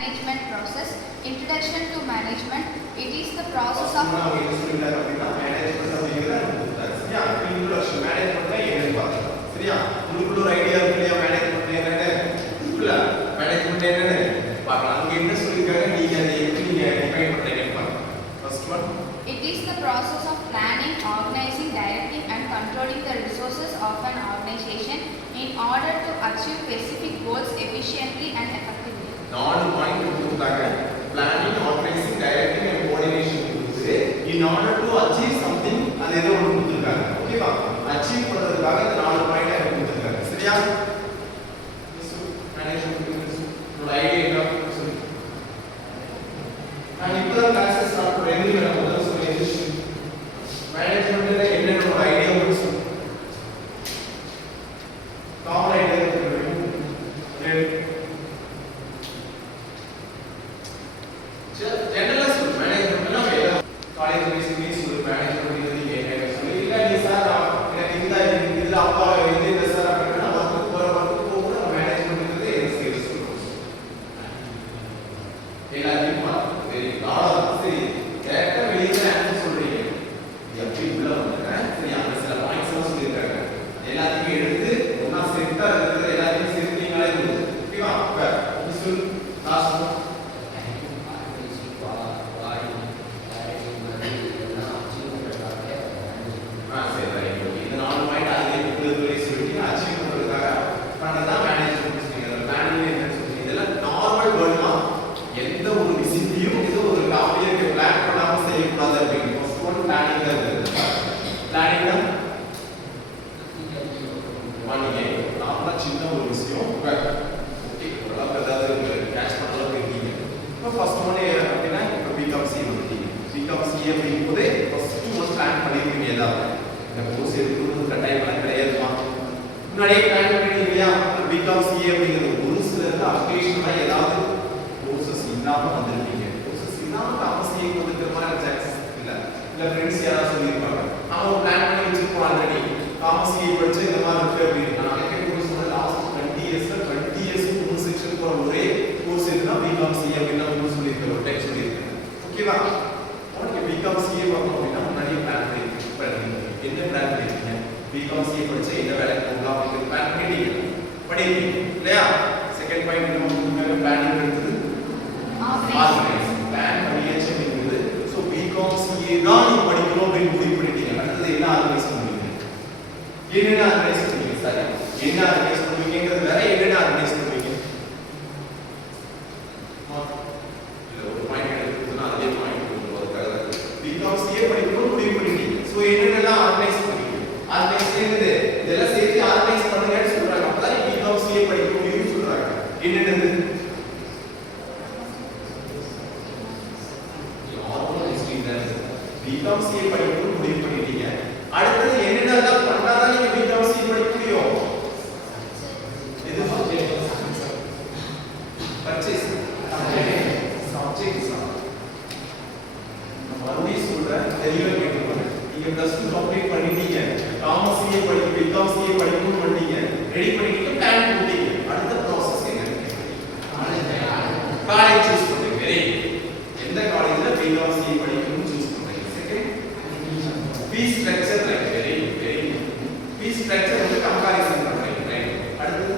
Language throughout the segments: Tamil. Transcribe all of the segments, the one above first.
management process. Introduction to management. It is the process of management introduction management சரியா உங்களுக்கு ஒரு ஐடியா இருக்குலையா மேனேஜ்மென்ட் என்னன்னு மேனேஜ்மென்ட் என்னன்னு பார்க்கலாம் அங்க என்ன சொல்லிருக்காங்க நீங்க அதை எப்படி நீங்க டிஃபைன் பண்றீங்கன்னு பார்க்கலாம் first one it is the process of planning, organizing, directing and controlling the resources of an organization in order to achieve specific goals efficiently and effectively. நாலு பாயிண்ட் கொடுத்தாங்க planning, organizing, directing and coordination கொடுத்து in order to achieve something அது ஏதோ ஒன்று கொடுத்திருக்காங்க ஓகேவா அச்சீவ் பண்றதுக்காக இந்த நாலு பாயிண்ட் எனக்கு கொடுத்திருக்காங்க சரியா மேனேஜ்மென்ட் உங்களோட ஐடியா என்ன சொல்லு நான் இப்போதான் கிளாஸஸ் ஸ்டார்ட் பண்றேன் என்ன முதல்ல சொல்லுங்க மேனேஜ்மென்ட்ல என்னென்ன ஒரு ஐடியா உங்களுக்கு சொல்லு காமன் ஐடியா ஜெனரலா சொல்லு மேனேஜ்மென்ட்னா காலேஜ் பேசிக்கலி சொல்லு மேனேஜ்மென்ட் இது என்ன சொல்லு இல்ல நீ சார் எனக்கு இந்த இதுல அப்பா இந்த சார் அப்படினா வந்து போற மேனேஜ்மென்ட் இது சேல்ஸ் எல்லாத்தையும் சரி நாளா சரி டைரக்டா வெளியில ஆன்சர் சொல்றீங்க எப்படி உள்ள வந்தேன் சரி அந்த சில பாயிண்ட்ஸ் எல்லாம் சொல்லிருக்காங்க எல்லாத்தையும் எடுத்து ஒண்ணா செட்டா இருக்கிற எல்லாத்தையும் சேர்த்தீங்களே ஓகேவா அப்ப சொல் லாஸ்ட் முன்னாடியே பிளான் பண்ணிட்டீங்களா பிகாம் சிஏ அப்படிங்கிறது ஒரு சிலருக்கு அப்டேஷனா ஏதாவது கோர்சஸ் இல்லாம வந்திருக்கீங்க கோர்சஸ் இல்லாம நாம சிஏ வந்துக்கிற மாதிரி சான்சஸ் இல்ல ஃப்ரெண்ட்ஸ் யாராவது சொல்லியிருப்பாங்க அவங்க பிளான் பண்ணி வச்சிருப்போம் ஆல்ரெடி காமர்ஸ் சிஏ படிச்சு இந்த மாதிரி இருக்கு அப்படின்னு நான் எப்படி கோர்ஸ் சொன்ன லாஸ்ட் 20 இயர்ஸ் மூணு செக்ஷன் போற ஒரே கோர்ஸ் எதுனா பிகாம் சிஏ அப்படின்னு நான் சொல்லியிருக்கேன் ஒரு டைம் சொல்லியிருக்கேன் ஓகேவா உனக்கு பிகாம் சிஏ பார்க்கணும் அப்படின்னா முன்னாடியே பிளான் பண்ணிருக்கீங்க என்ன பிளான் பண்ணிருக்கீங்க பிகாம் சிஏ படிச்சு என்ன வேலைக்கு போகலாம் அப்படின்னு பிளான் பண்ணிருக்கீங்க இல்லையா செகண்ட் பாயிண்ட் நம்ம பிளானிங் எடுத்தது ஆர்கனைஸ் பிளான் பண்ணியாச்சு அப்படிங்கிறது ஸோ பிகாம் சிஏ தான் நீ படிக்கணும் அப்படின்னு முடிவு பண்ணிட்டீங்க அடுத்தது என்ன ஆர்கனைஸ் பண்ணுவீங்க என்னென்ன ஆர்கனைஸ் பண்ணுவீங்க சார் என்ன ஆர்கனைஸ் பண்ணுவீங்கிறது வேற என்னென்ன ஆர்கனைஸ் பண்ணுவீங்க ஒரு பாயிண்ட் எடுத்துனா அதே பாயிண்ட் கொடுத்துருவாங்க பிகாம் சிஏ படிக்கணும் முடிவு பண்ணிட்டீங்க ஸோ என்னென்னலாம் ஆர்கனைஸ் பண்ணுவீங்க ஆர்கனைஸ் செய்யுது இதெல்லாம் சேர்த்து ஆர்கனைஸ் பண்ணுங்கன்னு சொல்றாங்க அப்பதான் பிகாம் சிஏ படிக்க முடியும்னு சொல்றாங்க என்னென்னது பிகாம் சிஏ படிக்கணும் முடிவு பண்ணிட்டீங்க அடுத்தது என்னென்னலாம் பண்ணாதான் நீங்க பிகாம் சிஏ படிக்க முடியும் எது பர்ச்சேஸ் சப்ஜெக்ட்ஸ் நான் மறுபடியும் சொல்றேன் தெளிவா கேட்டுக்கோங்க நீங்க +2 கம்ப்ளீட் பண்ணிட்டீங்க காமர்ஸ் சிஏ படிக்க பிகாம் சிஏ படிக்கணும் பண்ணிட்டீங்க ரெடி பண்ணிட்டீங்க பிளான் போட்டீங்க அடுத்த process என்ன காலேஜ் சூஸ் பண்ணுங்க வெரி எந்த காலேஜ்ல பிகாம் சிஏ படிக்கணும் சூஸ் பண்ணுங்க second fees structure right very fees structure வந்து கம்பேரிசன் பண்றீங்க ரைட் அடுத்து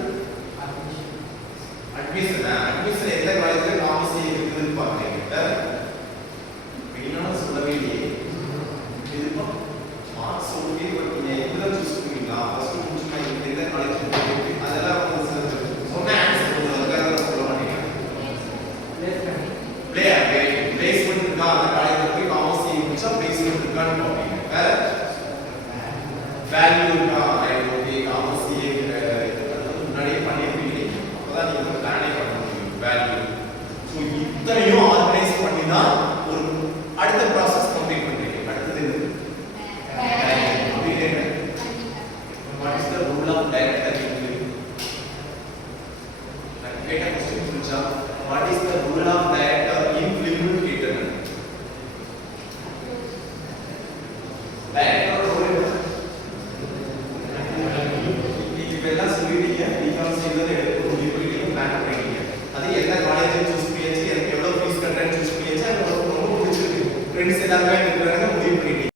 அட்மிஷன் எந்த காலேஜ்ல காமர்ஸ் சிஏ இருக்குதுன்னு பாக்குறீங்க மெயினான சொல்லவே இல்லையே இதுப்பா மார்க்ஸ் ஓகே பட் நீங்க எதுல சூஸ் பண்ணீங்களா ஃபர்ஸ்ட் முடிச்சுனா எந்த காலேஜ் போறீங்க அதெல்லாம் வந்து சொன்ன ஆன்சர் பண்ணுவாங்க சொல்ல மாட்டீங்க பிளேஸ்மென்ட் இருக்கா அந்த காலேஜ்ல போய் காமர்ஸ் முடிச்சா பிளேஸ்மென்ட் இருக்கான்னு பாப்பீங்க வேற வேல்யூ இருக்கா ரைட் ஓகே காமர்ஸ் முன்னாடியே பண்ணிருப்பீங்க அப்பதான் நீங்க பிளானே பண்ண முடியும் வேல்யூ ஸோ இத்தனையும் ஆர்கனைஸ் பண்ணி தான் ஒரு அடுத்த ப்ராசஸ் கம்ப்ளீட் பண்றீங்க அடுத்தது what is the role of director in get a question pucha what is the role of director in film theater director role நீங்க எல்லாம் சொல்லிட்டீங்க பிகாம் செய்ததை எடுத்து முடிவு பண்ணி பிளான் பண்ணீங்க அது என்ன காலேஜ் சூஸ் பண்ணியாச்சு ஃப்ரெண்ட்ஸ் எல்லாருமே இருக்கிறாங்க முடிவு பண்ணிட்டீங்க